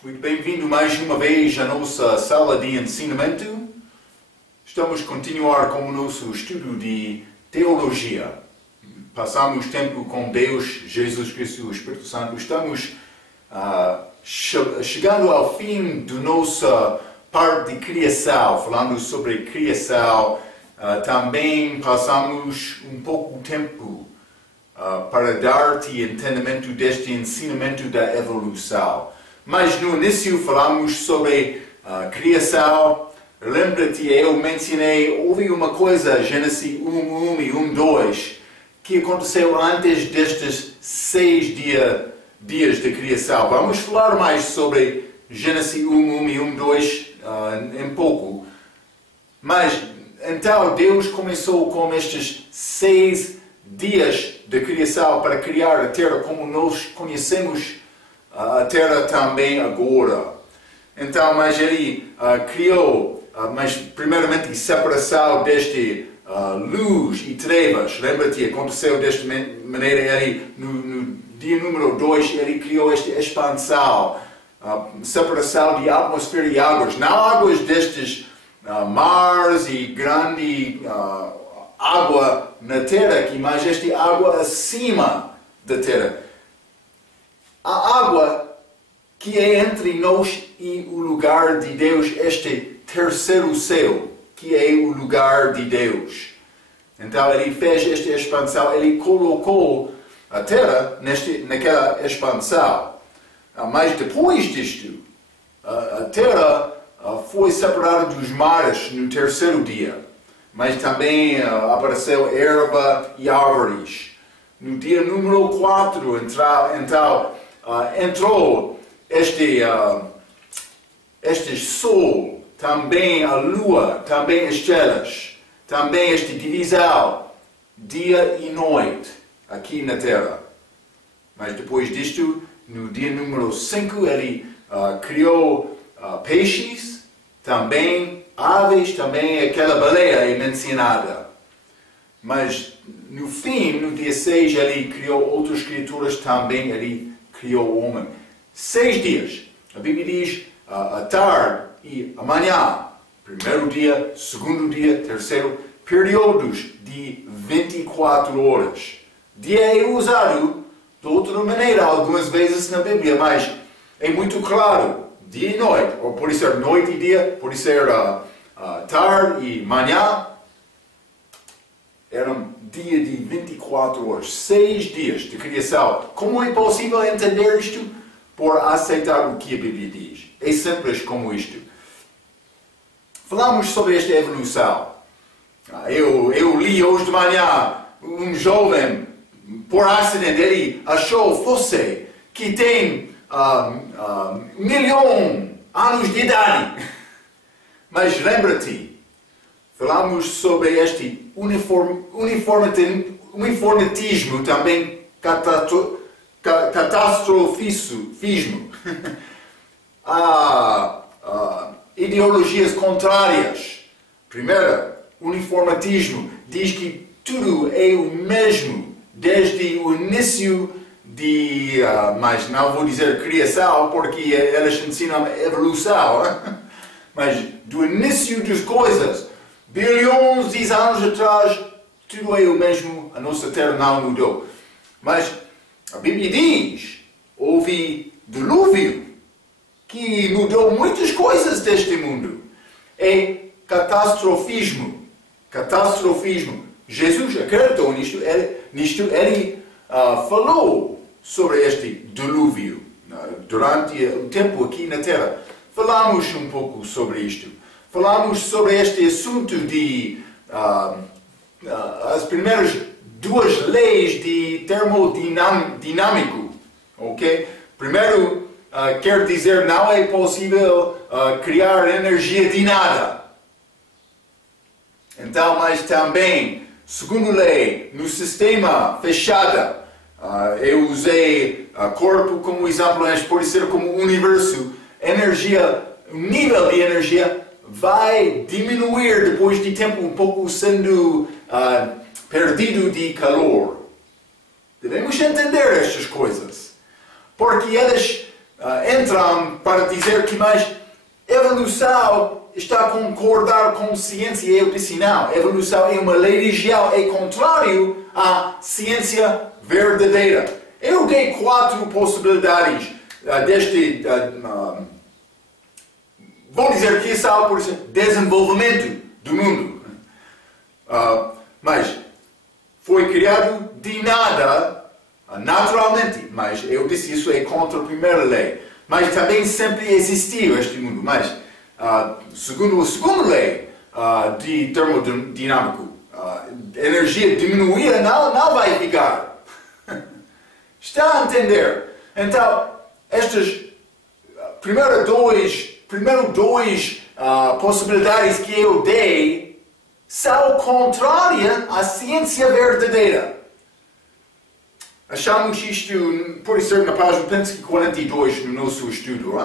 Muito bem-vindo mais uma vez à nossa sala de ensinamento. Estamos a continuar com o nosso estudo de teologia. Passamos tempo com Deus, Jesus Cristo, o Espírito Santo. Estamos chegando ao fim da nossa parte de criação, falando sobre criação. Também passamos um pouco de tempo para dar-te entendimento deste ensinamento da evolução. Mas no início falamos sobre criação. Lembra-te, eu mencionei, houve uma coisa, Gênesis 1:1 e 1:2, que aconteceu antes destes 6 dias de criação. Vamos falar mais sobre Gênesis 1:1 e 1:2 em pouco. Mas, então, Deus começou com estes 6 dias de criação para criar a Terra como nós conhecemos a Terra também agora. Então, mas Ele criou, mas primeiramente separação deste luz e trevas. Lembra-te, aconteceu desta maneira, Ele, no dia número 2, Ele criou esta expansão, separação de atmosfera e águas. Não águas destes mares e grande água na Terra aqui, mas esta água acima da Terra. A água que é entre nós e o lugar de Deus, este terceiro céu, que é o lugar de Deus. Então Ele fez esta expansão, Ele colocou a Terra naquela expansão. Mas depois disto, a Terra foi separada dos mares no terceiro dia. Mas também apareceu erva e árvores. No dia número 4, então, entrou este sol, também a lua, também as estrelas, também esta divisão, dia e noite, aqui na Terra. Mas depois disto, no dia número 5, Ele criou peixes, também aves, também aquela baleia é mencionada. Mas no fim, no dia 6, Ele criou outras criaturas também, Ele criou o homem. 6 dias. A Bíblia diz a tarde e amanhã. Primeiro dia, segundo dia, terceiro. Períodos de 24 horas. Dia é usado de outra maneira, algumas vezes na Bíblia, mas é muito claro. Dia e noite. Ou pode ser noite e dia, pode ser tarde e manhã. Era um dia de 24 horas, 6 dias de criação. Como é possível entender isto? Por aceitar o que a Bíblia diz. É simples como isto. Falamos sobre esta evolução. Eu li hoje de manhã um jovem, por acidente, ele achou fosse que tem 1 milhão de anos de idade. Mas lembra-te, falamos sobre este uniformitismo, também catastrofismo. Ideologias contrárias. Primeiro, uniformitismo diz que tudo é o mesmo desde o início de, mas não vou dizer criação, porque elas ensinam evolução, mas do início das coisas. Bilhões de anos atrás, tudo é o mesmo, a nossa Terra não mudou. Mas a Bíblia diz, houve dilúvio, que mudou muitas coisas deste mundo. É catastrofismo. Catastrofismo. Jesus acreditou nisto, ele falou sobre este dilúvio durante o tempo aqui na Terra. Falamos um pouco sobre isto. Falamos sobre este assunto de as primeiras 2 leis de termodinâmico. Ok? Primeiro, quer dizer, não é possível criar energia de nada. Então, mas também, segunda lei, no sistema fechado, eu usei corpo como exemplo, mas pode ser como universo, energia, o nível de energia vai diminuir depois de tempo um pouco sendo perdido de calor. Devemos entender estas coisas, porque elas entram para dizer que mais evolução está a concordar com ciência. Eu disse não, evolução é uma lei regial, é contrário à ciência verdadeira. Eu dei 4 possibilidades deste, vou dizer que isso é por desenvolvimento do mundo. Mas foi criado de nada, naturalmente. Mas eu disse isso é contra a primeira lei. Mas também sempre existiu este mundo. Mas, segundo a segunda lei de termodinâmico, energia diminuir não vai ficar. Está a entender? Então, estas primeiras duas possibilidades que eu dei são contrárias à ciência verdadeira. Achamos isto, por ser na página, penso que 42 no nosso estudo,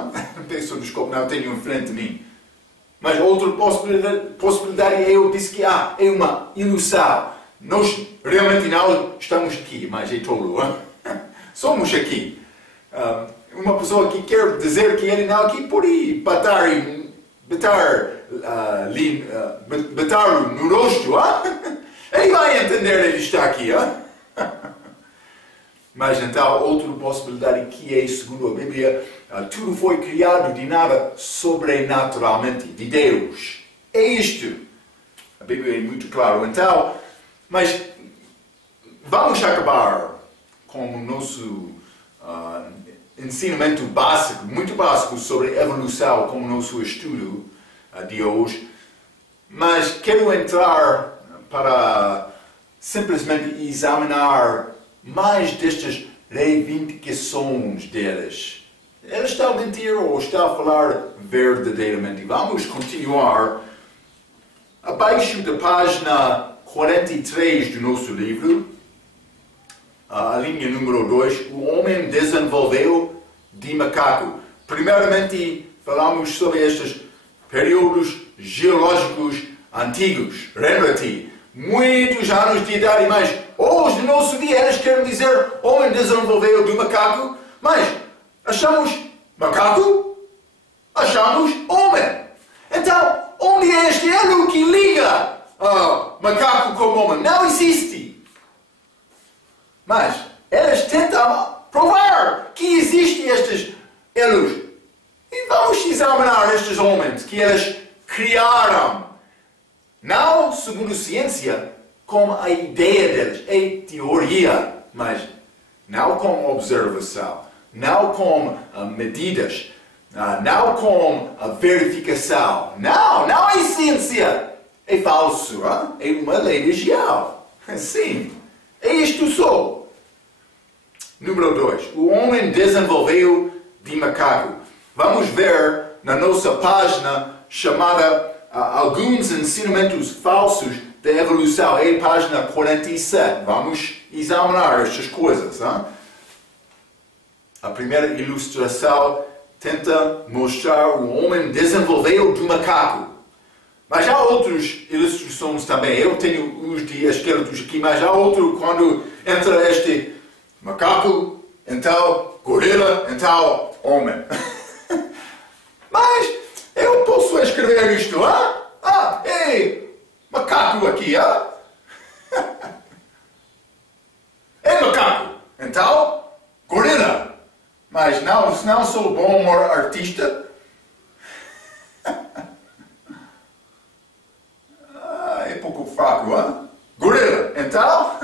penso, desculpe, não tenho em frente de mim. Mas outra possibilidade eu disse que é uma ilusão. Nós realmente não estamos aqui, mas é tolo. Somos aqui. Uma pessoa que quer dizer que ele não aqui pode bater no rosto. Ele vai entender que ele está aqui. Mas então, outra possibilidade que é, segundo a Bíblia, tudo foi criado de nada sobrenaturalmente, de Deus. É isto. A Bíblia é muito clara. Então, mas vamos acabar com o nosso ensinamento básico, muito básico, sobre evolução, como nosso estudo de hoje. Mas quero entrar para simplesmente examinar mais destas reivindicações deles. Ele está a mentir ou está a falar verdadeiramente? Vamos continuar. Abaixo da página 43 do nosso livro, a linha número 2, o homem desenvolveu de macaco. Primeiramente, falamos sobre estes períodos geológicos antigos. Lembra-te, muitos anos de idade, mas hoje, no nosso dia, eles querem dizer homem desenvolveu de macaco, mas achamos macaco, achamos homem. Então, onde é este elo que liga macaco com homem? Não existe. Mas eles tentam provar que existem estes elos. E vamos examinar estes homens que eles criaram. Não segundo a ciência, como a ideia deles, é teoria, mas não com observação, não com medidas, não com verificação. Não é ciência. É falso, é uma lei regial. Sim, é isto só. Número 2. O homem desenvolveu de macaco. Vamos ver na nossa página chamada Alguns Ensinamentos Falsos da Evolução. É a página 47. Vamos examinar estas coisas. A primeira ilustração tenta mostrar o homem desenvolveu de macaco. Mas há outras ilustrações também. Eu tenho os de esquerdos aqui, mas há outro quando entra este macaco, então gorila, então homem. Mas eu posso escrever isto, ei, macaco aqui, É macaco, então gorila. Mas não sou bom artista. É pouco fraco, gorila, então,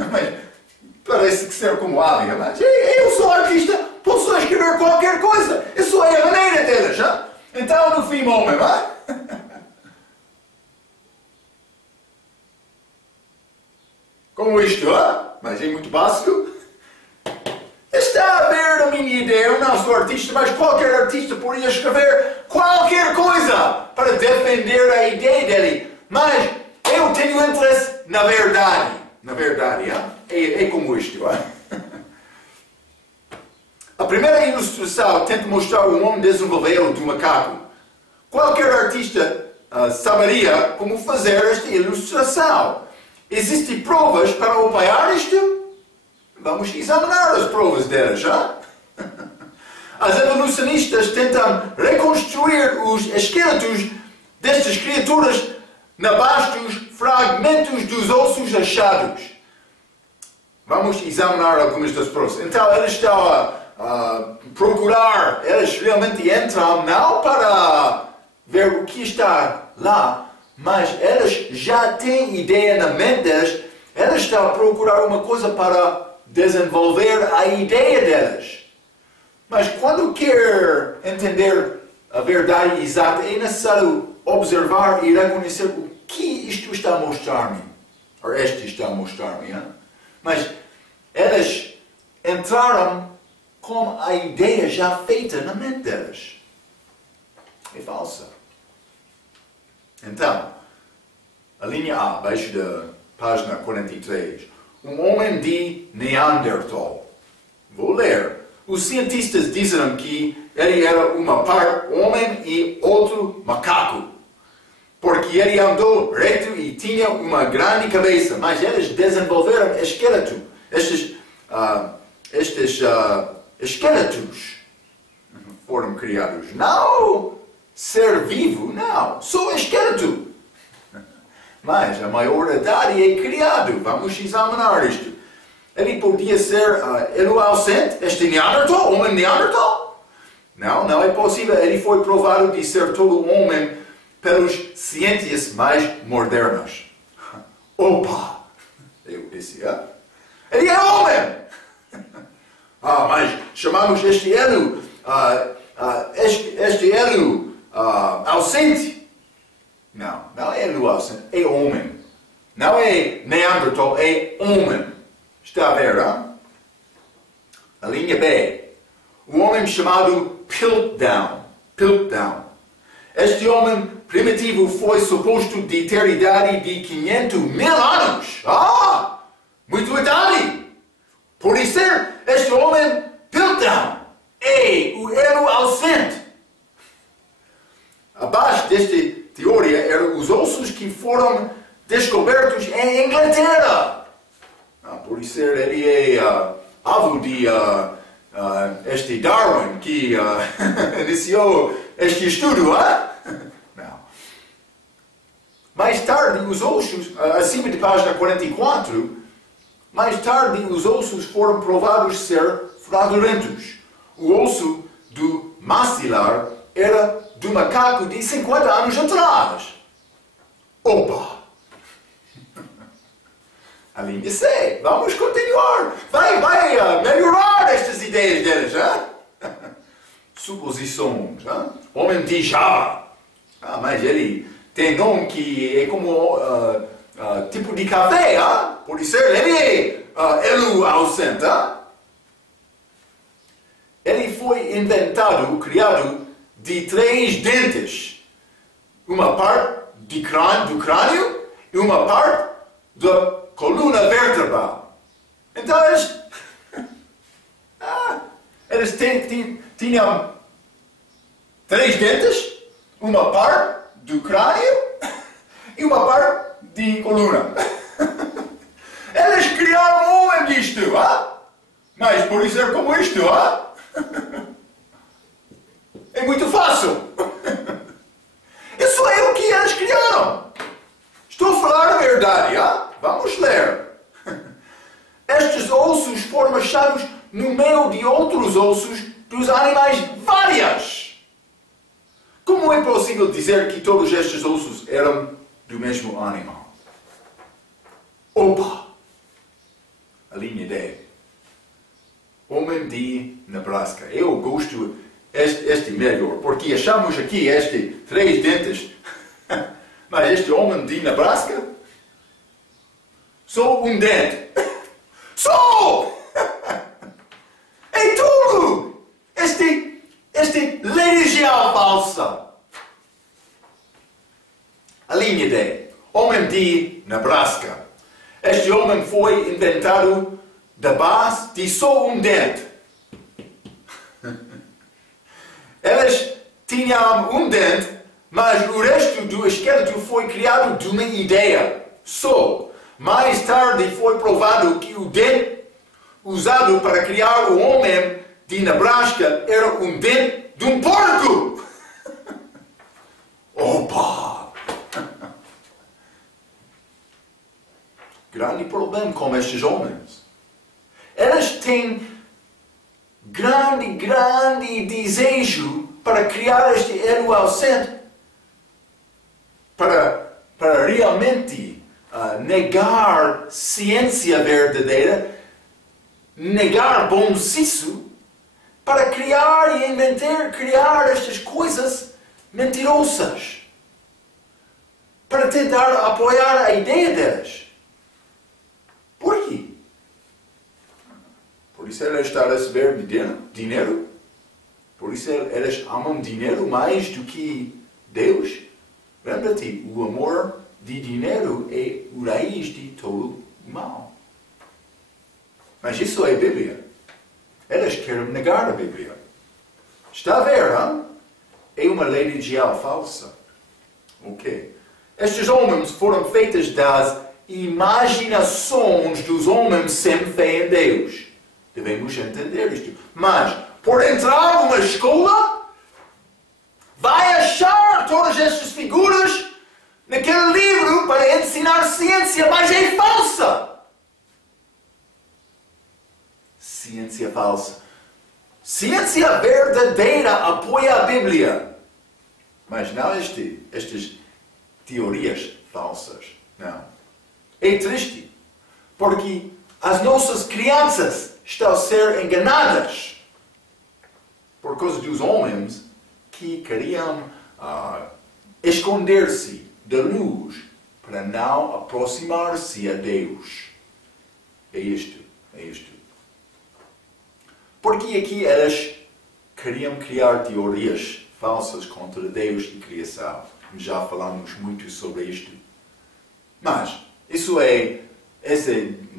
parece que ser como águia, mas eu sou artista, posso escrever qualquer coisa. Isso é a maneira deles, Então, no fim, homem, Como isto, Mas é muito básico. Está a ver a minha ideia, eu não sou artista, mas qualquer artista poderia escrever qualquer coisa para defender a ideia dele. Mas eu tenho interesse na verdade. Na verdade, é como isto. A primeira ilustração tenta mostrar o homem desenvolveu de macaco. Qualquer artista saberia como fazer esta ilustração. Existem provas para apoiar isto? Vamos examinar as provas delas, As evolucionistas tentam reconstruir os esqueletos destas criaturas na base dos fragmentos dos ossos achados. Vamos examinar algumas das provas. Então, eles estão a procurar, eles realmente entram não para ver o que está lá, mas eles já têm ideia na mente deles, eles estão a procurar uma coisa para desenvolver a ideia deles. Mas quando quer entender a verdade exata, é necessário observar e reconhecer o que isto está a mostrar-me. Ou este está a mostrar-me. Mas eles entraram com a ideia já feita na mente deles. É falsa. Então, a linha A, abaixo da página 43. Um homem de Neandertal. Vou ler. Os cientistas disseram que ele era uma parte homem e outro macaco. Porque ele andou reto e tinha uma grande cabeça. Mas eles desenvolveram esqueleto. Estes esqueletos foram criados. Não ser vivo, não. Só esqueleto. Mas a maioridade é criado. Vamos examinar isto. Ele podia ser Elo ausente, este Neandertal, homem Neandertal? Não, não é possível. Ele foi provado de ser todo homem pelos ciências mais modernos. Opa! Eu disse, ele é homem! Mas chamamos este Elo, este Elo ausente. Não, não é Elo ausente, é homem. Não é Neandertal, é homem. Está a ver, hein? A linha B. O homem chamado Piltdown. Piltdown. Este homem primitivo foi suposto de ter idade de 500.000 anos. Muito idade! Por isso, este homem Piltdown é o Elo ausente. Abaixo desta teoria eram os ossos que foram descobertos em Inglaterra. Por isso ele é avô de este Darwin que iniciou este estudo, Não. Mais tarde os ossos, acima de página 44, mais tarde os ossos foram provados ser fraudulentos. O osso do maxilar era do macaco de 50 anos atrás. Opa! A linha C. Vamos continuar. Vai melhorar estas ideias deles, Suposições, Homem de Java. Mas ele tem nome que é como tipo de café, Por isso ele é Elo ausente, Ele foi inventado, criado de 3 dentes. Uma parte do crânio e uma parte da coluna vertebral. Então eles tinham 3 dentes, uma parte do crânio e uma parte de coluna. Eles criaram um homem disto, Mas por isso é como isto, É muito fácil. Isso é o que eles criaram. Estou a falar a verdade, Vamos ler. Estes ossos foram achados no meio de outros ossos dos animais várias. Como é possível dizer que todos estes ossos eram do mesmo animal? Opa! A linha D. Homem de Nebraska. Eu gosto este melhor, porque achamos aqui este 3 dentes. Mas este homem de Nebraska, só um dente. Só! É tudo! Este religião falsa. A linha D. Homem de Nebraska. Este homem foi inventado da base de só um dente. Eles tinham um dente, mas o resto do esqueleto foi criado de uma ideia só. Mais tarde foi provado que o dente usado para criar o homem de Nebraska era um dente de um porco. Opa! Grande problema com estes homens. Eles têm grande desejo para criar este elo ausente, para realmente negar ciência verdadeira, negar bom senso, para criar e inventar, criar estas coisas mentirosas, para tentar apoiar a ideia deles. Por quê? Por isso eles estão a receber dinheiro? Por isso eles amam dinheiro mais do que Deus? Lembra-te, o amor de dinheiro é o raiz de todo o mal. Mas isso é a Bíblia. Eles querem negar a Bíblia. Está a ver, hein? É uma lei religiosa falsa. Ok. Estes homens foram feitos das imaginações dos homens sem fé em Deus. Devemos entender isto. Mas, por entrar numa escola, vai achar todas estas figuras naquele livro para ensinar ciência, mas é falsa. Ciência falsa. Ciência verdadeira apoia a Bíblia. Mas não estas teorias falsas. Não. É triste. Porque as nossas crianças estão a ser enganadas por causa dos homens que queriam esconder-se da luz para não aproximar-se a Deus. É isto. Porque aqui eles queriam criar teorias falsas contra Deus e criação. Já falamos muito sobre isto. Mas, esse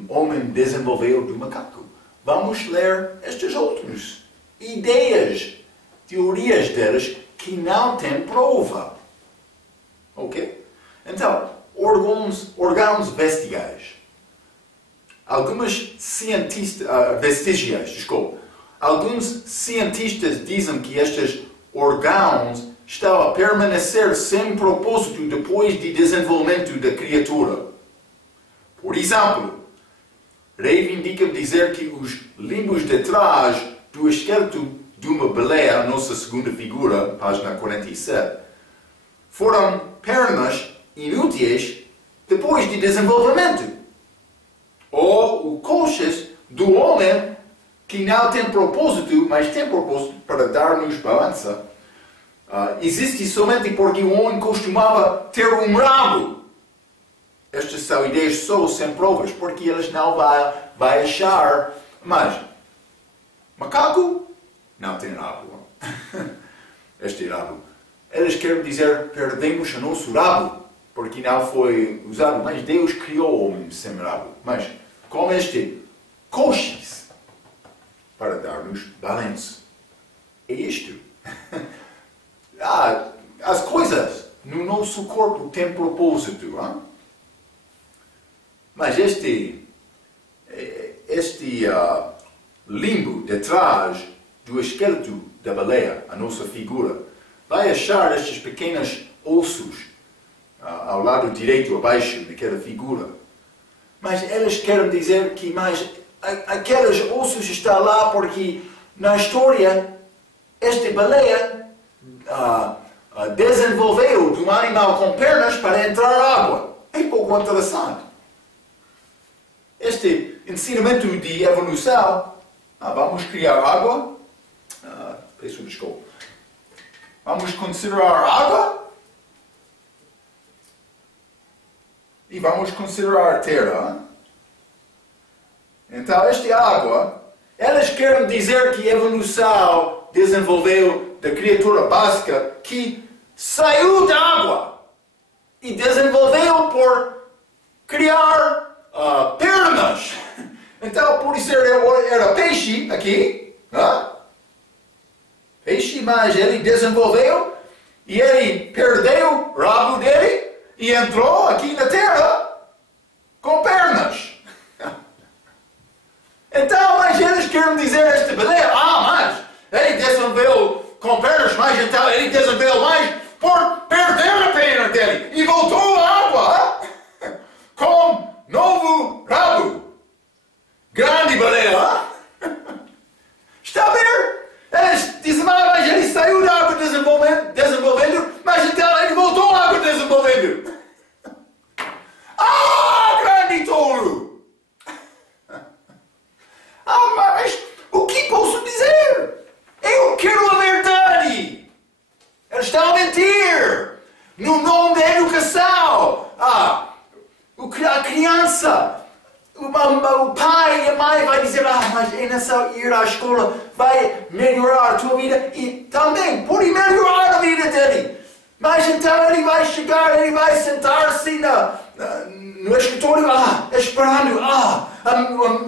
homem desenvolveu do macaco. Vamos ler estas outras ideias, teorias deles que não têm prova. Ok? Então, órgãos vestigais. Alguns cientistas dizem que estes órgãos estão a permanecer sem propósito depois do desenvolvimento da criatura. Por exemplo, reivindicam dizer que os limbos de trás do esqueleto de uma baleia, a nossa segunda figura, página 47, foram pernas inúteis depois de desenvolvimento. Ou o coxas do homem que não tem propósito, mas tem propósito para dar-nos balança, existe somente porque o homem costumava ter um rabo. Estas são ideias só sem provas, porque eles não vão achar. Mas, macaco não tem rabo. Este rabo. Eles querem dizer, perdemos o nosso rabo, porque não foi usado. Mas Deus criou o homem sem rabo. Mas, com coxas, para dar-nos balanço. É isto. As coisas no nosso corpo têm propósito. Hein? Mas este limbo de trás do esqueleto da baleia, a nossa figura, vai achar estes pequenos ossos ao lado direito, abaixo daquela figura. Mas eles querem dizer que aqueles ossos estão lá porque na história esta baleia desenvolveu de um animal com pernas para entrar água. É pouco interessante. Este ensinamento de evolução, vamos criar água, peço desculpa, vamos considerar água e vamos considerar terra. Então, esta água, eles querem dizer que a evolução desenvolveu da criatura básica que saiu da água e desenvolveu por criar pernas. Então, por isso era peixe aqui, peixe, mas ele desenvolveu e ele perdeu o rabo dele e entrou aqui na terra com pernas. Então, mas eles querem dizer esta baleia, mas mas então ele desenvolveu mais por perder a pena dele e voltou à água com novo rabo. Grande baleia. Está a ver? Eles dizem, mas ele saiu da água desenvolvendo, mas então ele voltou à água desenvolvendo. Grande tolo! Mas o que posso dizer? Eu quero a verdade! Eles estão a mentir! No nome da educação! A criança, o pai e a mãe vai dizer, mas é nessa ir à escola vai melhorar a tua vida e também pode melhorar a vida dele. Mas então ele vai chegar, ele vai sentar-se no escritório, esperando,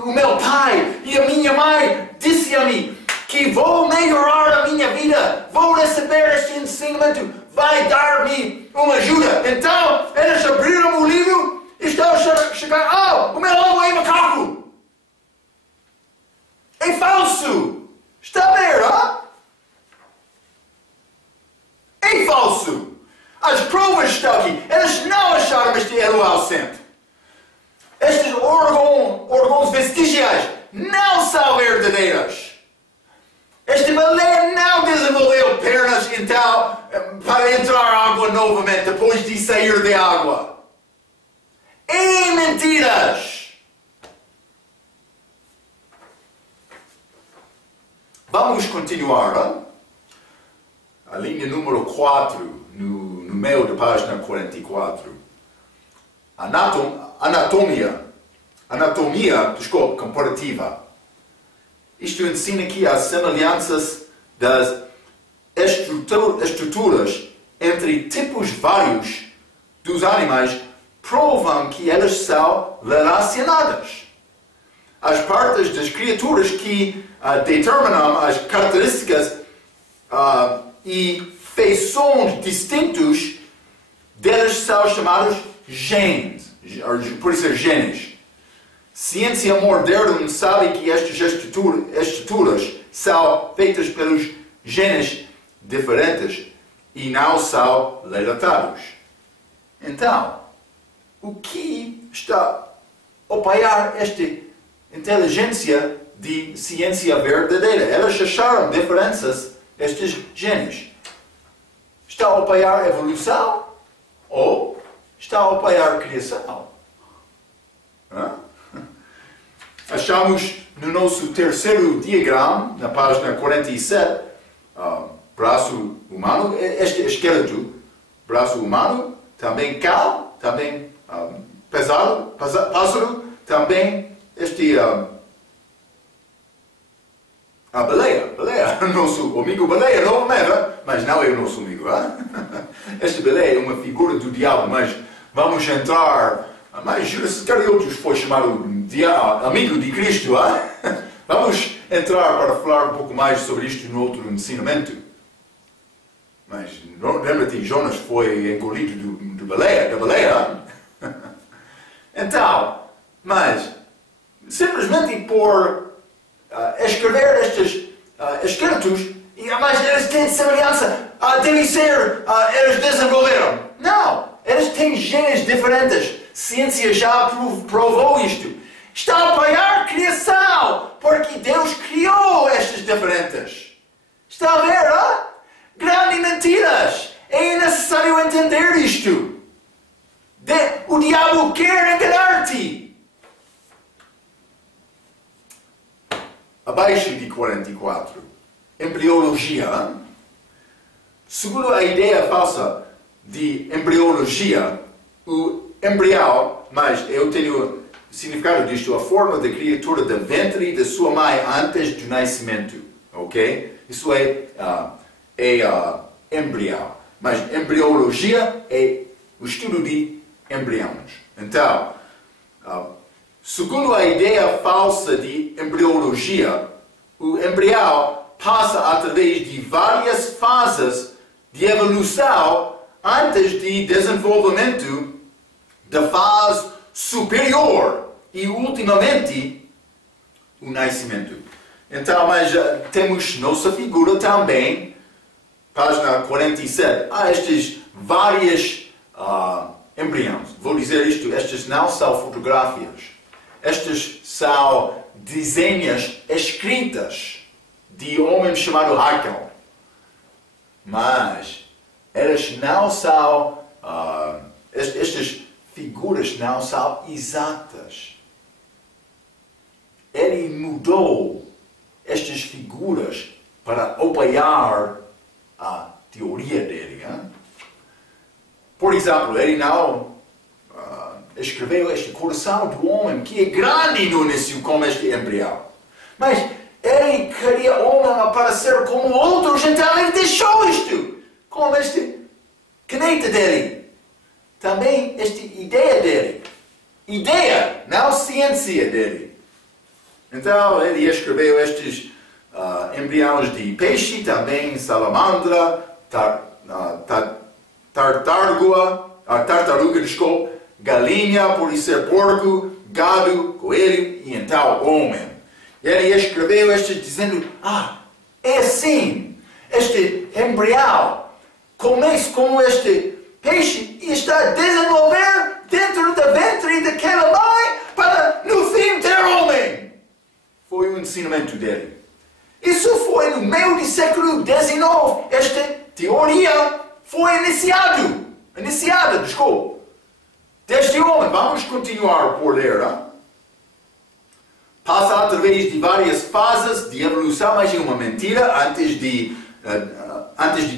o meu pai e a minha mãe disse a mim que vou melhorar a minha vida, vou receber este ensinamento, vai dar-me uma ajuda. Então, eles abriram o livro e estão a chegar, o meu avô é macaco. É falso. Está a ver, É falso. As provas estão aqui. Eles não acharam que este era o ausente. Estes órgãos vestigiais não são verdadeiros. Este baleia não desenvolveu pernas, então, para entrar água novamente depois de sair da água. É mentiras. Vamos continuar. A linha número 4, no meio da página 44. Anatomia comparativa. Isto ensina aqui as semelhanças das estruturas entre tipos vários dos animais, provam que elas são relacionadas. As partes das criaturas que determinam as características e feições distintos delas são chamados genes, por isso genes. Ciência moderna sabe que estas estruturas são feitas pelos genes diferentes e não são relatados. Então, o que está a apoiar esta inteligência de ciência verdadeira? Elas acharam diferenças estes genes. Está a apoiar a evolução ou está a apoiar a criação? Achamos no nosso terceiro diagrama, na página 47, braço humano, este esqueleto, braço humano, também cão, também pássaro, também este a baleia, nosso amigo baleia, novamente, mas não é o nosso amigo. Este baleia é uma figura do diabo, mas vamos entrar. Mas Judas Iscariotes foi chamado amigo de Cristo. Vamos entrar para falar um pouco mais sobre isto no outro ensinamento. Mas lembra-te, Jonas foi engolido da baleia. Então, mas simplesmente por escrever estes escritos, mas eles têm semelhança, devem ser, eles desenvolveram. Não, eles têm genes diferentes. Ciência já provou isto. Está a apoiar a criação, porque Deus criou estes diferentes. Está a ver, Grandes mentiras. É necessário entender isto. O diabo quer enganar-te. Abaixo de 44. Embriologia. Segundo a ideia falsa de embriologia, o embrião, mas eu tenho o significado disto, a forma da criatura do ventre de sua mãe antes do nascimento, ok? Isso é embrião. Mas embriologia é o estudo de embriões. Então, segundo a ideia falsa de embriologia, o embrião passa através de várias fases de evolução antes de desenvolvimento da fase superior e, ultimamente, o nascimento. Então, mas temos nossa figura também página 47. Estes vários embriões. Vou dizer isto, estes não são fotografias. Estes são desenhos escritas de homem chamado Haeckel. Mas elas não são, estas figuras não são exatas. Ele mudou estas figuras para apoiar a teoria dele. Hein? Por exemplo, ele não escreveu este coração do homem, que é grande no início como este embrião. Mas ele queria o homem aparecer como outros, então ele deixou isto, como este caneta dele. Também esta ideia dele. Ideia, não ciência dele. Então ele escreveu estes embriões de peixe, também salamandra, tartaruga, galinha, por ser porco, gado, coelho e então homem. Ele escreveu este dizendo, é assim, este embrião começa com este peixe e está a desenvolver dentro do ventre daquela mãe para no fim ter homem. Foi o ensinamento dele. Isso foi no meio do século XIX. Esta teoria foi iniciada, deste homem. Vamos continuar por ler. Passa através de várias fases de evolução, mas é uma mentira antes de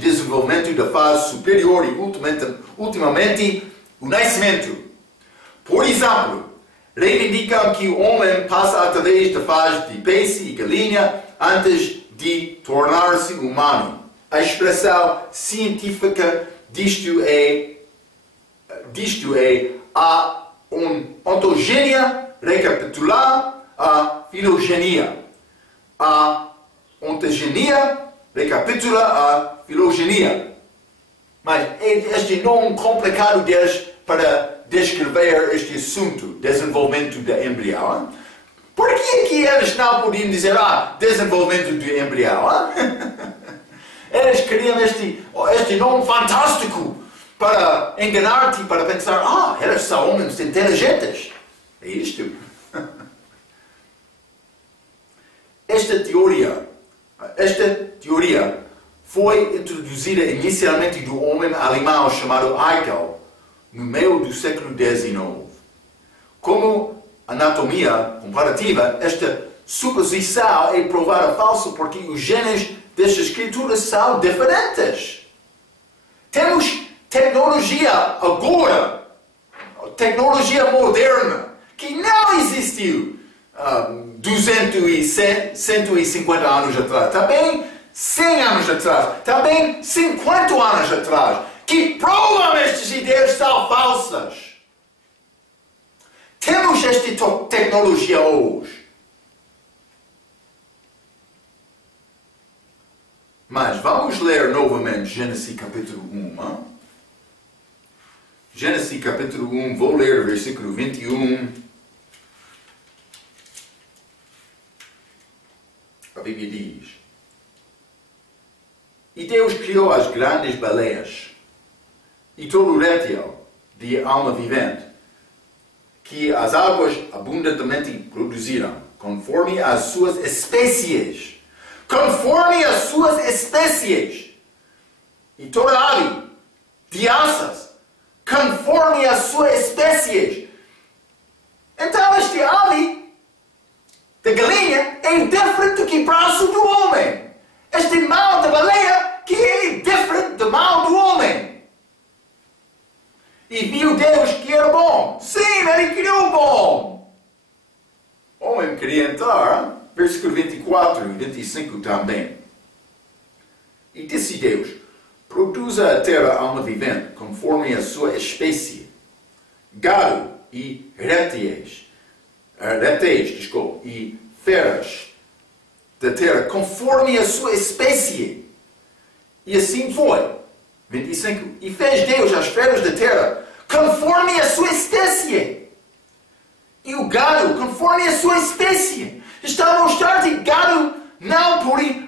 desenvolvimento da fase superior e ultimamente o nascimento. Por exemplo, reivindicam que o homem passa através da fase de peixe e galinha antes de tornar-se humano. A expressão científica disto é a ontogenia recapitular a filogenia. A ontogenia recapitula a filogenia. Mas este nome complicado para descrever este assunto, desenvolvimento do embrião. Por que eles não podiam dizer, desenvolvimento do embrião? Eles queriam este nome fantástico para enganar-te, para pensar, eles são homens inteligentes. É isto. Esta teoria foi introduzida inicialmente do homem alemão chamado Haeckel, no meio do século XIX. Como anatomia comparativa, esta suposição é provada falsa porque os genes destas criaturas são diferentes. Temos tecnologia agora, tecnologia moderna, que não existiu 150 anos atrás, também 100 anos atrás, também 50 anos atrás, que provam estas ideias são falsas. Temos esta tecnologia hoje. Mas vamos ler novamente Gênesis capítulo 1. Gênesis capítulo 1, vou ler versículo 21. A Bíblia diz: E Deus criou as grandes baleias e todo o réptil de alma vivente, que as águas abundantemente produziram, conforme as suas espécies. Conforme as suas espécies. E toda ave de asas, conforme as suas espécies. Então este ave da galinha é diferente do que o braço do homem. Este mão da baleia que é diferente do mão do homem. E viu Deus que era bom. Sim, ele criou bom. O homem queria entrar. Versículo 24 e 25 também. E disse Deus: produza a terra alma vivente, conforme a sua espécie, gado e répteis, e feras da terra, conforme a sua espécie. E assim foi. 25. E fez Deus as feras da terra, conforme a sua espécie. E o gado, conforme a sua espécie. Está a mostrar que gado não pode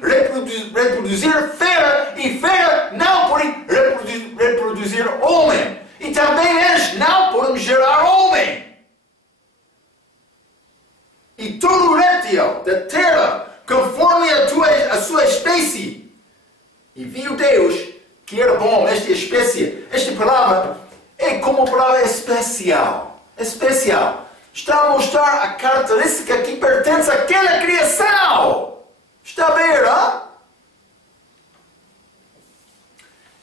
reproduzir fera, e fera fértil da terra, conforme a sua espécie. E viu Deus que era bom esta espécie. Esta palavra é como a palavra especial. Especial. Está a mostrar a característica que pertence àquela criação. Está a ver, hein?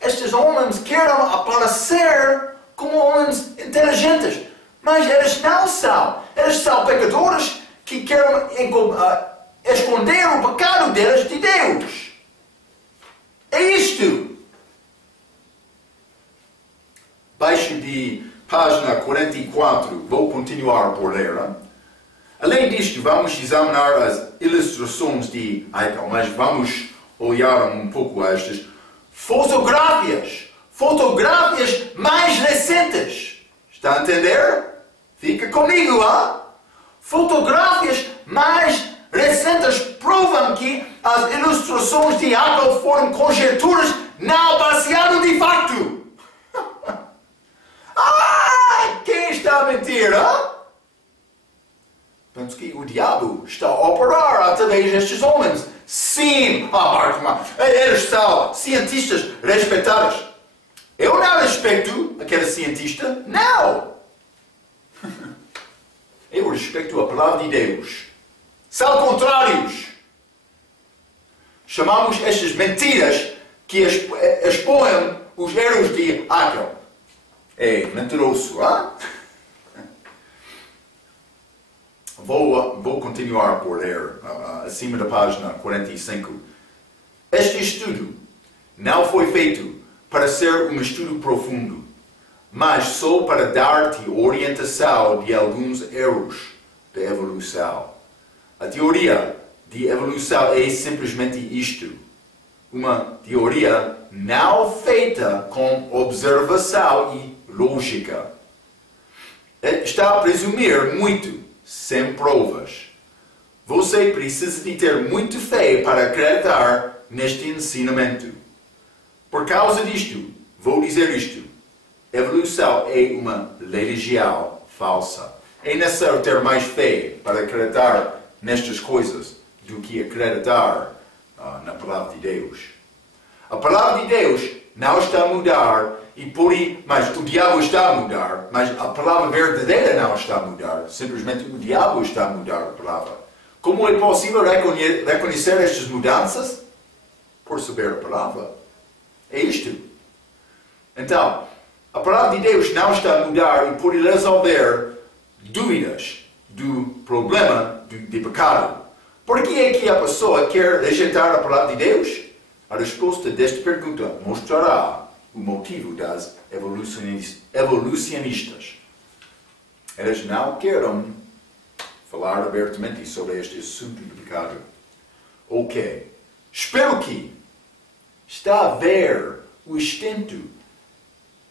Estes homens querem aparecer como homens inteligentes, mas eles não são. Eles são pecadores que querem esconder o pecado deles de Deus. É isto. Abaixo de página 44, vou continuar por ler. Além disto, vamos examinar as ilustrações de Eichel, mas vamos olhar um pouco a estas fotografias mais recentes. Está a entender? Fica comigo, hein? Fotografias mais recentes provam que as ilustrações de Eichel foram conjecturas não baseadas de facto. Quem está a mentir, hein? Penso que o diabo está a operar através destes homens. Sim, eles são cientistas respeitados. Eu não respeito aquele cientista, não. Eu respeito a palavra de Deus. São contrários. Chamamos estas mentiras que expõem os erros de Eichel. É mentiroso, hein? Vou continuar por ler acima da página 45. Este estudo não foi feito para ser um estudo profundo, mas só para dar-te orientação de alguns erros da evolução. A teoria de evolução é simplesmente isto: uma teoria não feita com observação e lógica. Está a presumir muito, sem provas. Você precisa de ter muita fé para acreditar neste ensinamento. Por causa disto, vou dizer isto: evolução é uma religião falsa. É necessário ter mais fé para acreditar nestas coisas do que acreditar na palavra de Deus. A palavra de Deus não está a mudar, mas o diabo está a mudar, mas a palavra verdadeira não está a mudar. Simplesmente o diabo está a mudar a palavra. Como é possível reconhecer estas mudanças? Por saber a palavra. É isto. Então, a palavra de Deus não está a mudar e pode resolver dúvidas do problema de pecado. Por que é que a pessoa quer rejeitar a palavra de Deus? A resposta desta pergunta mostrará o motivo das evolucionistas. Eles não querem falar abertamente sobre este assunto do pecado. Ok. Espero que está a ver o instinto.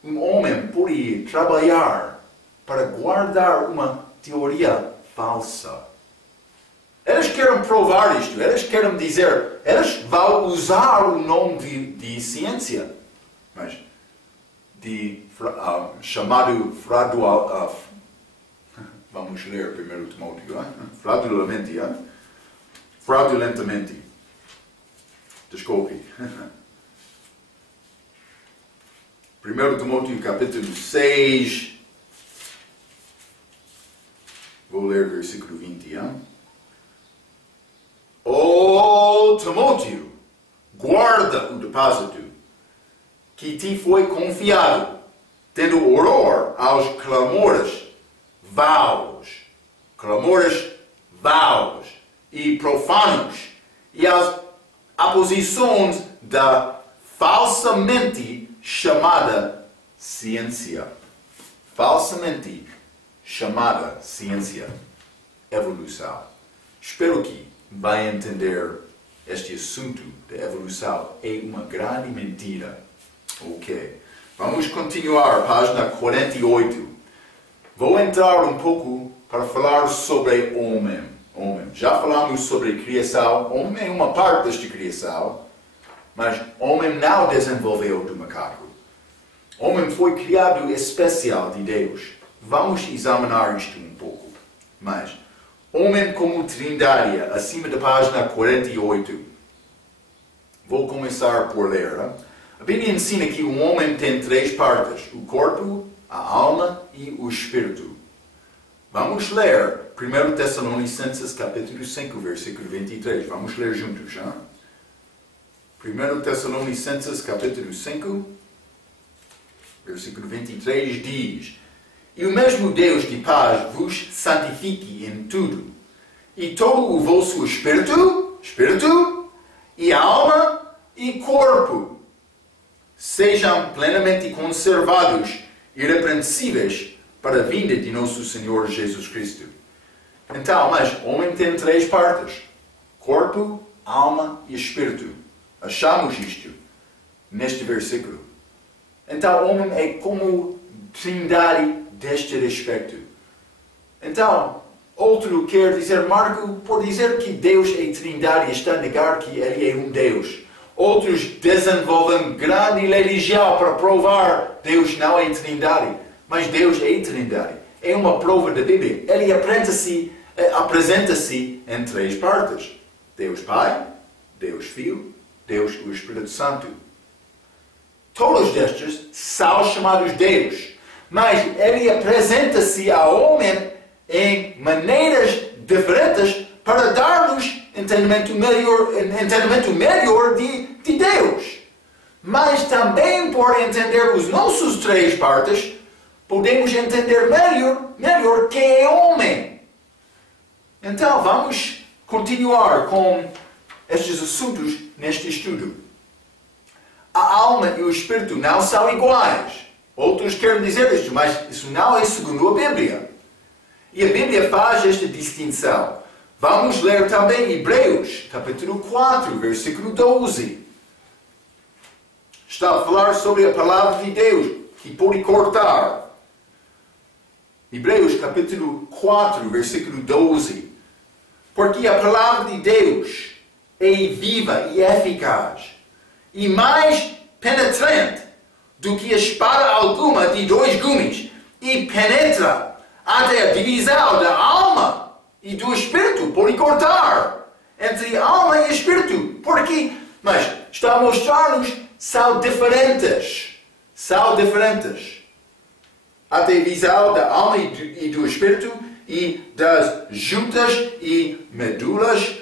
Um homem pode trabalhar para guardar uma teoria falsa. Eles querem provar isto. Eles querem dizer, eles vão usar o nome de ciência, mas chamado vamos ler 1 Timóteo, fraudulentamente. Desculpe. 1 Timóteo capítulo 6, vou ler versículo 20. Ó Timóteo, guarda o depósito que te foi confiado, tendo horror aos clamores vaos e profanos, e às aposições da falsamente chamada ciência. Falsamente chamada ciência. Evolução. Espero que vai entender este assunto da evolução. É uma grande mentira. Ok. Vamos continuar, página 48. Vou entrar um pouco para falar sobre homem. Já falamos sobre criação. Homem é uma parte desta criação, mas homem não desenvolveu do macaco. Homem foi criado especial de Deus. Vamos examinar isto um pouco. Mas Homem como trindade, acima da página 48. Vou começar por ler. A Bíblia ensina que o homem tem três partes: o corpo, a alma e o espírito. Vamos ler 1 Tessalonicenses capítulo 5, versículo 23. Vamos ler juntos. 1 Tessalonicenses capítulo 5, versículo 23 diz: E o mesmo Deus de paz vos santifique em tudo, e todo o vosso espírito, e alma e corpo sejam plenamente conservados, irrepreensíveis, para a vinda de nosso Senhor Jesus Cristo. Então, mas o homem tem três partes: corpo, alma e espírito. Achamos isto neste versículo. Então, o homem é como trindade deste respeito. Então, outro quer dizer, Marco, por dizer que Deus é trindade, está a negar que Ele é um Deus. Outros desenvolvem grande religião para provar que Deus não é trindade. Mas Deus é trindade. É uma prova da Bíblia. Ele apresenta-se em três partes: Deus Pai, Deus Filho, Deus o Espírito Santo. Todos estes são chamados Deus, mas Ele apresenta-se ao homem em maneiras diferentes para dar-nos entendimento melhor de Deus. Mas também por entender os nossos três partes, podemos entender melhor quem é homem. Então, vamos continuar com estes assuntos neste estudo. A alma e o espírito não são iguais. Outros querem dizer isto, mas isso não é segundo a Bíblia. E a Bíblia faz esta distinção. Vamos ler também Hebreus, capítulo 4, versículo 12. Está a falar sobre a palavra de Deus, que pode cortar. Hebreus, capítulo 4, versículo 12. Porque a palavra de Deus é viva e eficaz, e mais penetrante do que a espada alguma de dois gumes, e penetra até a divisão da alma e do espírito, pode cortar entre alma e espírito. Porque, mas está a mostrar-nos, são diferentes. Até a divisão da alma e do espírito, e das juntas e medulas,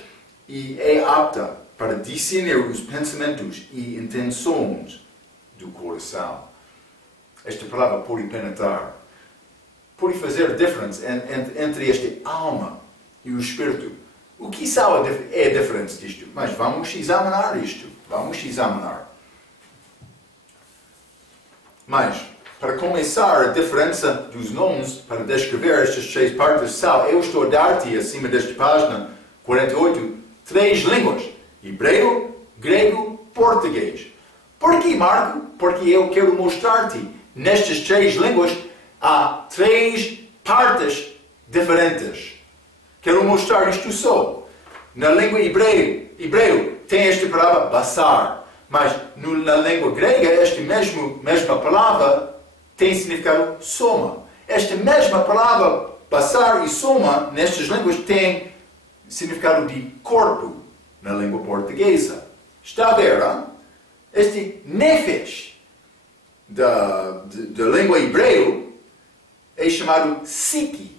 e é apta para discernir os pensamentos e intenções do coração. Esta palavra pode penetrar, pode fazer diferença entre esta alma e o espírito. O que são é a diferença disto? Mas vamos examinar isto. Mas, para começar, a diferença dos nomes, para descrever estas três partes, são, eu estou a dar-te, acima desta página 48, três línguas: hebreu, grego, português. Por que, Marco? Porque eu quero mostrar-te, nestas três línguas, há três partes diferentes. Quero mostrar isto só. Na língua hebreu tem esta palavra basar, mas na língua grega, esta mesma palavra tem significado soma. Esta mesma palavra, basar e soma, nestas línguas, tem significado de corpo, na língua portuguesa. Está a ver, hein? Este nefesh da língua hebreu é chamado psique,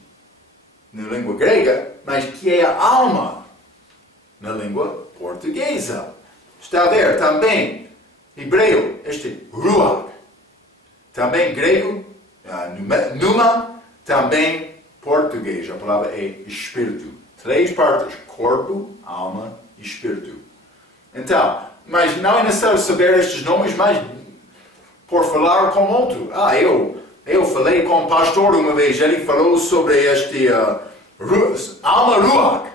na língua grega, mas que é a alma, na língua portuguesa. Está a ver também, hebreu, este ruach. Também grego, pneuma, também português. A palavra é espírito. Três partes: corpo, alma e espírito. Então, mas não é necessário saber estes nomes, mas por falar com outro. Eu falei com um pastor uma vez, ele falou sobre este alma ruach.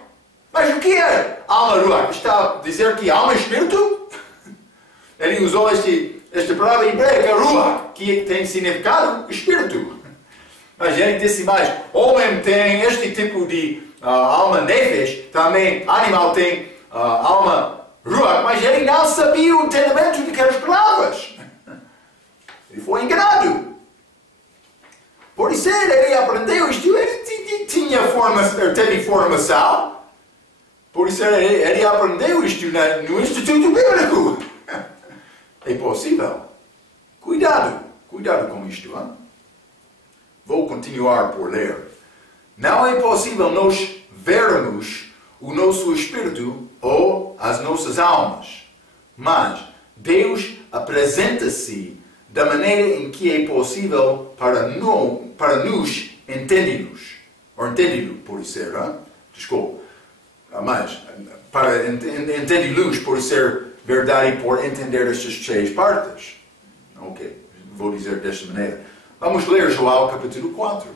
Mas o que é alma ruach? Está a dizer que alma é espírito? Ele usou esta palavra hebraica, ruach, que tem significado espírito. Mas ele disse mais: homem tem este tipo de alma nefesh, também animal tem alma ruach, mas ele não sabia o entendimento daquelas palavras. Ele foi enganado. Por isso ele aprendeu isto, ele teve formação. Por isso ele aprendeu isto no Instituto Bíblico. É possível. Cuidado com isto. Hein? Vou continuar por ler. Não é possível nós vermos o nosso espírito ou as nossas almas. Mas Deus apresenta-se da maneira em que é possível para nos entendermos. Ou entendido, por ser, desculpa. Mas, para entender-los, por ser verdade, por entender estas 3 partes. Ok, vou dizer desta maneira. Vamos ler João capítulo 4.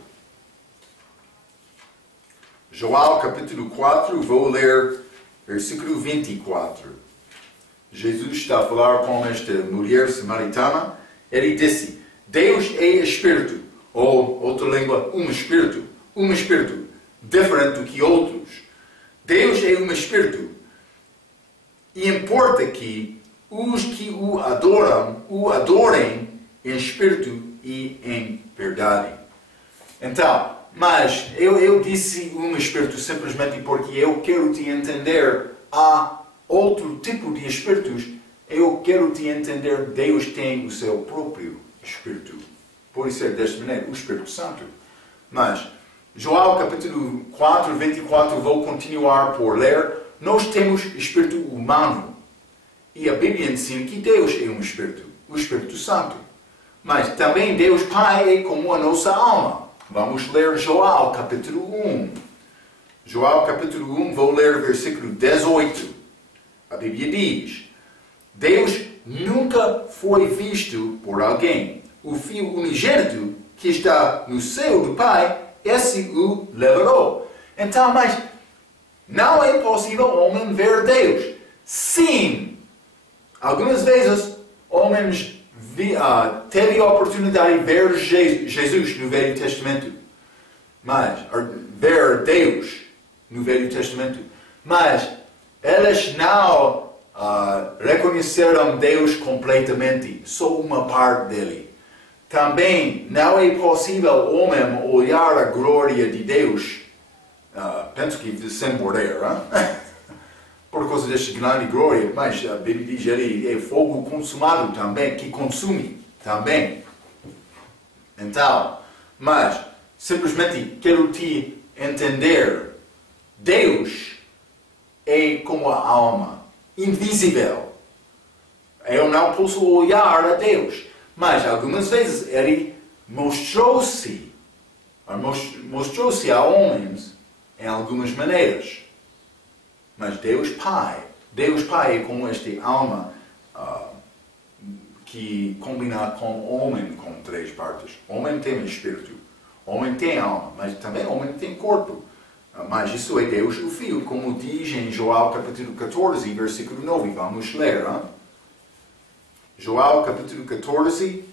João capítulo 4, vou ler versículo 24. Jesus está a falar com esta mulher samaritana. Ele disse, Deus é Espírito, ou outra língua, um Espírito, diferente do que outros. Deus é um Espírito. E importa que os que o adorem em Espírito e em verdade. Então, mas eu disse um Espírito simplesmente porque eu quero te entender. Há outro tipo de Espíritos. Eu quero te entender. Deus tem o seu próprio Espírito. Pode ser desta maneira, o Espírito Santo. Mas, João capítulo 4, 24, vou continuar por ler. Nós temos espírito humano. E a Bíblia ensina que Deus é um Espírito, o Espírito Santo. Mas também Deus Pai é como a nossa alma. Vamos ler João capítulo 1. João capítulo 1, vou ler versículo 18. A Bíblia diz, Deus nunca foi visto por alguém. O Filho unigênito que está no seio do Pai, esse o revelou. Então, mas não é possível homem ver Deus. Sim, algumas vezes homens teve a oportunidade de ver Jesus no Velho Testamento. Mas, ver Deus no Velho Testamento. Mas, eles não reconheceram Deus completamente. Só uma parte dele. Também não é possível homem olhar a glória de Deus. Penso que sem poder, por causa desta grande glória, mas a Bíblia diz que ele é fogo consumado também, que consome também. Então, mas simplesmente quero te entender, Deus é como a alma, invisível. Eu não posso olhar a Deus, mas algumas vezes ele mostrou-se a homens em algumas maneiras. Mas Deus Pai é como esta alma que combina com o homem com 3 partes. O homem tem espírito, o homem tem alma, mas também o homem tem corpo. Mas isso é Deus o Filho, como diz em João capítulo 14, versículo 9. Vamos ler. João capítulo 14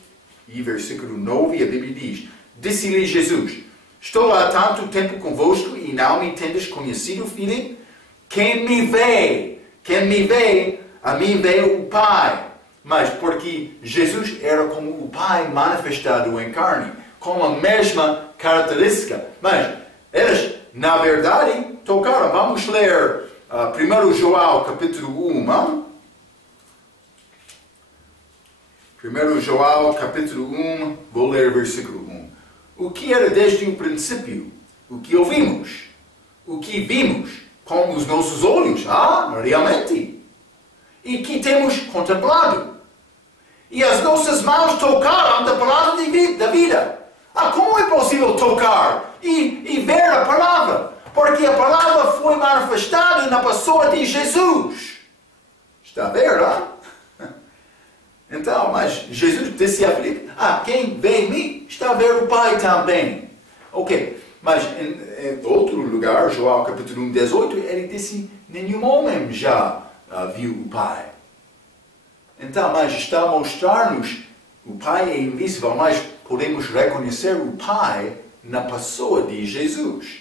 e versículo 9, a Bíblia diz, disse-lhe Jesus, estou há tanto tempo convosco e não me tendes conhecido, filho? Quem me vê, a mim vê o Pai. Mas porque Jesus era como o Pai manifestado em carne, com a mesma característica. Mas eles, na verdade, tocaram. Vamos ler 1 João capítulo 1. 1 João capítulo 1, vou ler versículo 1. O que era desde o princípio, o que ouvimos, o que vimos, com os nossos olhos, realmente. E que temos contemplado. E as nossas mãos tocaram da palavra da vida. Como é possível tocar e ver a palavra? Porque a palavra foi manifestada na pessoa de Jesus. Está a ver, Então, mas Jesus disse a Filipe, quem vê em mim está a ver o Pai também. Ok. Mas em outro lugar, João capítulo 1, 18, ele disse, nenhum homem já viu o Pai. Então, mas está a mostrar-nos, o Pai é invisível, mas podemos reconhecer o Pai na pessoa de Jesus.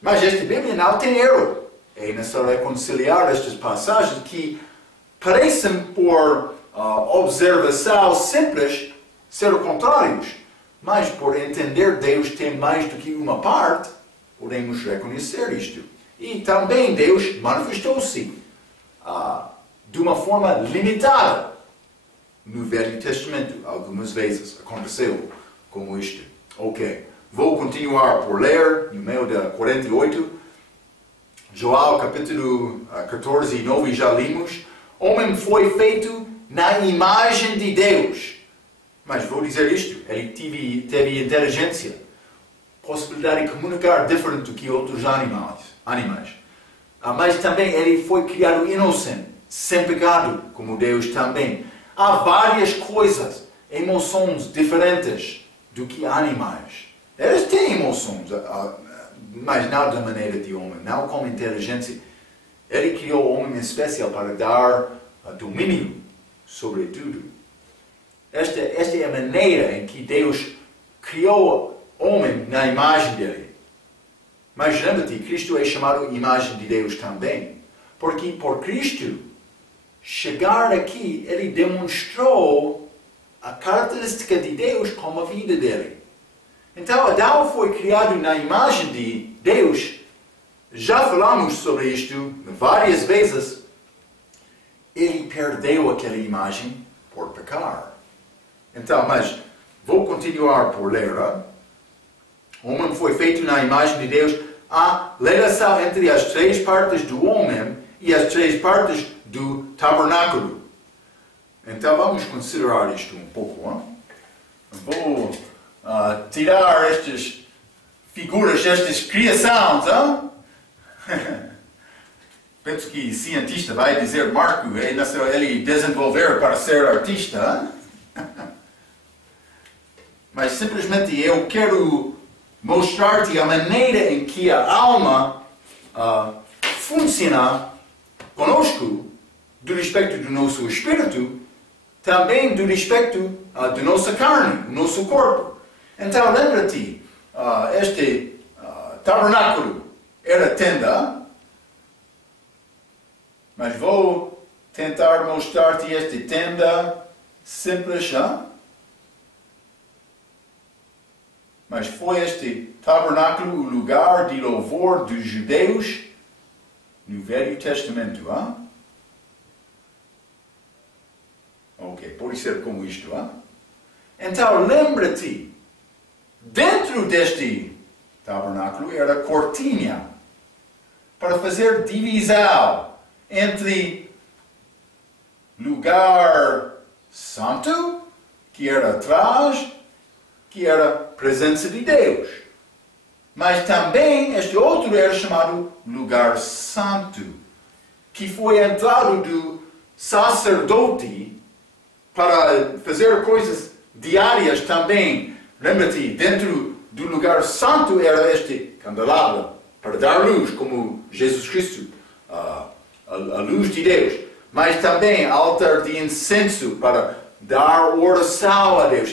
Mas esta Bíblia não tem erro. É necessário reconciliar estas passagens que parecem, por observação simples, ser contrários. mas por entender Deus tem mais do que uma parte, podemos reconhecer isto. E também Deus manifestou-se de uma forma limitada no Velho Testamento. Algumas vezes aconteceu como isto. Ok, vou continuar por ler no meio da 48. Joel capítulo 14 e 9 já limos. Homem foi feito na imagem de Deus. Mas vou dizer isto, ele teve inteligência, possibilidade de comunicar diferente do que outros animais. Mas também ele foi criado inocente, sem pecado, como Deus também. Há várias coisas, emoções diferentes do que animais. Eles têm emoções, mas não da maneira de homem, não com inteligência. Ele criou o homem em especial para dar domínio sobre tudo. Esta é a maneira em que Deus criou o homem na imagem dele. Mas lembra-te, Cristo é chamado imagem de Deus também. Porque por Cristo chegar aqui, ele demonstrou a característica de Deus com a vida dele. Então, Adão foi criado na imagem de Deus. Já falamos sobre isto várias vezes. Ele perdeu aquela imagem por pecar. Então, mas vou continuar por ler. O homem foi feito na imagem de Deus. Há ligação entre as três partes do homem e as três partes do tabernáculo. Então, vamos considerar isto um pouco. Vou tirar estas figuras, estas criações. Penso que cientista vai dizer, Marco, ele desenvolveu para ser artista. Mas simplesmente eu quero mostrar-te a maneira em que a alma funciona conosco, do respeito do nosso espírito, também do respeito da nossa carne, do nosso corpo. Então lembra-te, este tabernáculo era tenda, mas vou tentar mostrar-te esta tenda simples. Mas foi este tabernáculo o lugar de louvor dos judeus no Velho Testamento. Ok, pode ser como isto. Então, lembra-te, dentro deste tabernáculo era cortina para fazer divisão entre lugar santo, que era atrás, que era a presença de Deus. Mas também este outro era chamado lugar santo, que foi a entrada do sacerdote para fazer coisas diárias também. Lembra-te, dentro do lugar santo era este candelabro para dar luz, como Jesus Cristo, a luz de Deus. Mas também altar de incenso para dar oração a Deus.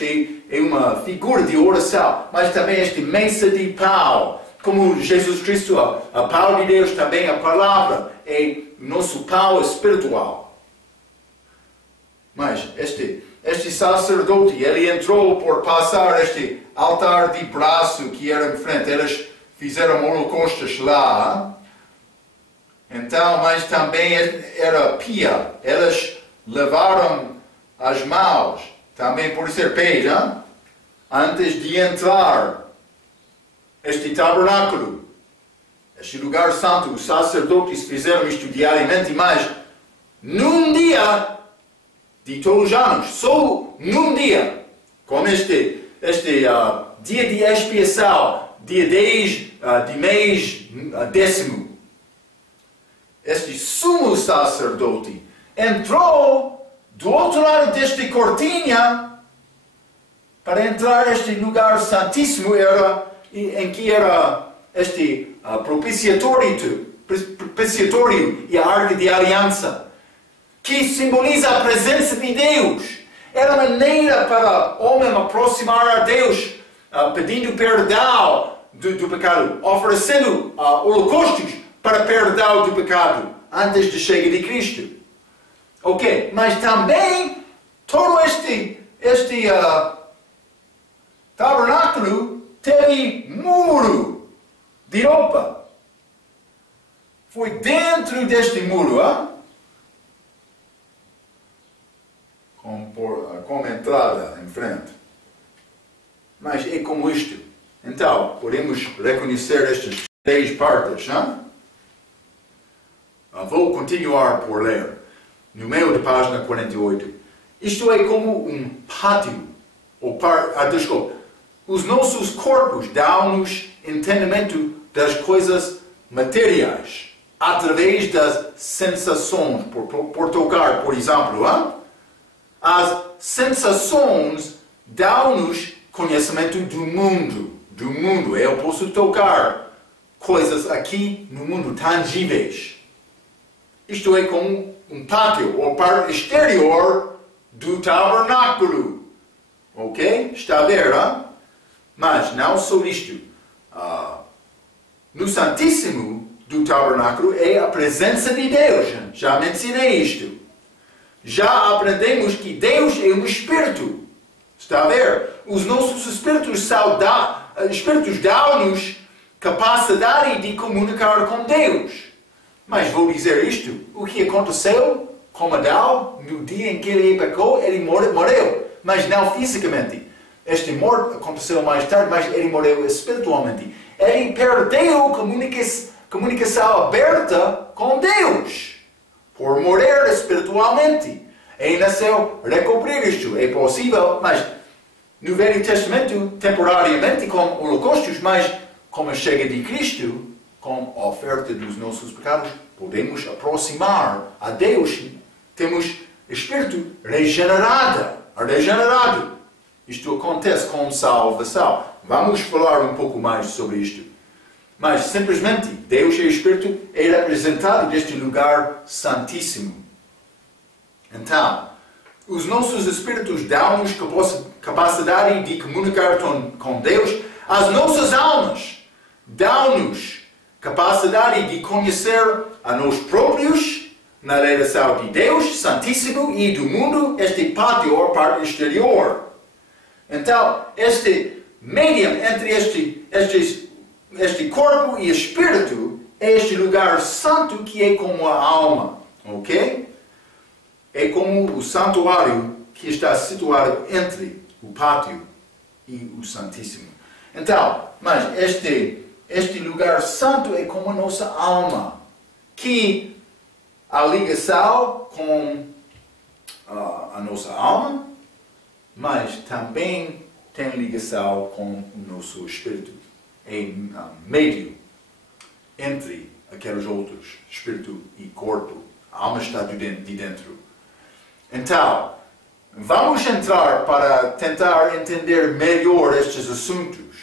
É uma figura de oração. Mas também esta mesa de pau, como Jesus Cristo, a pau de Deus, também a palavra é nosso pau espiritual. Mas este sacerdote, ele entrou por passar este altar de braço que era em frente. Eles fizeram holocaustos lá. Então, mas também era pia. Eles levaram as mãos, também pode ser pés, antes de entrar este tabernáculo, este lugar santo. Os sacerdotes fizeram isto diariamente, mas num dia de todos os anos, só num dia, como este dia de expiação, dia 10 de mês 10º, este sumo sacerdote entrou do outro lado desta cortina para entrar neste lugar santíssimo, em que era este propiciatório e a arca de aliança, que simboliza a presença de Deus. Era a maneira para o homem aproximar a Deus, pedindo perdão do pecado, oferecendo holocaustos para perdão do pecado, antes de chegar de Cristo. Ok, mas também todo este tabernáculo teve muro de roupa. Foi dentro deste muro, com entrada em frente. Mas é como isto. Então, podemos reconhecer estas 3 partes, Vou continuar por ler. No meio da página 48. Isto é como um pátio. Desculpa. Os nossos corpos dão-nos entendimento das coisas materiais. Através das sensações. Por tocar, por exemplo. As sensações dão-nos conhecimento do mundo. Eu posso tocar coisas aqui no mundo tangíveis. Isto é como um pátio, ou parte exterior do tabernáculo. Ok? Está a ver, Mas não só isto. No Santíssimo do tabernáculo é a presença de Deus. Já mencionei isto. Já aprendemos que Deus é um Espírito. Está a ver? Os nossos espíritos dão-nos capacidade de comunicar com Deus. Mas vou dizer isto. O que aconteceu com Adão no dia em que ele pecou, ele morreu. Mas não fisicamente. Este morte aconteceu mais tarde, mas ele morreu espiritualmente. Ele perdeu a comunicação aberta com Deus. Por morrer espiritualmente. Ele nasceu recobrir isto. É possível, mas no Velho Testamento, temporariamente, com holocaustos, mas com a chegada de Cristo, com a oferta dos nossos pecados, podemos aproximar a Deus. Temos espírito regenerado. Isto acontece com salvação. Vamos falar um pouco mais sobre isto. Mas simplesmente, Deus é Espírito, é representado neste lugar santíssimo. Então, os nossos espíritos dão-nos capacidade de comunicar com Deus. As nossas almas dão-nos capacidade de conhecer a nós próprios na relação de Deus Santíssimo e do mundo, este pátio ou parte exterior. Então, este medium entre este corpo e espírito é este lugar santo que é como a alma, ok? É como o santuário que está situado entre o pátio e o Santíssimo. Então, mas este lugar santo é como a nossa alma, que a ligação com a nossa alma, mas também tem ligação com o nosso espírito. É meio entre aqueles outros, espírito e corpo. A alma está de dentro. Então, vamos entrar para tentar entender melhor estes assuntos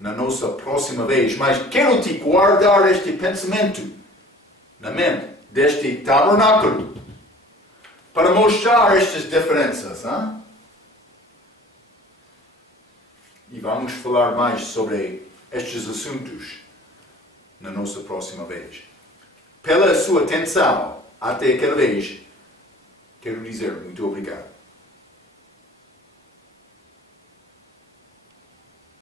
na nossa próxima vez. Mas quero te guardar este pensamento na mente deste tabernáculo para mostrar estas diferenças. E vamos falar mais sobre estes assuntos na nossa próxima vez. Pela sua atenção até aquela vez, quero dizer muito obrigado.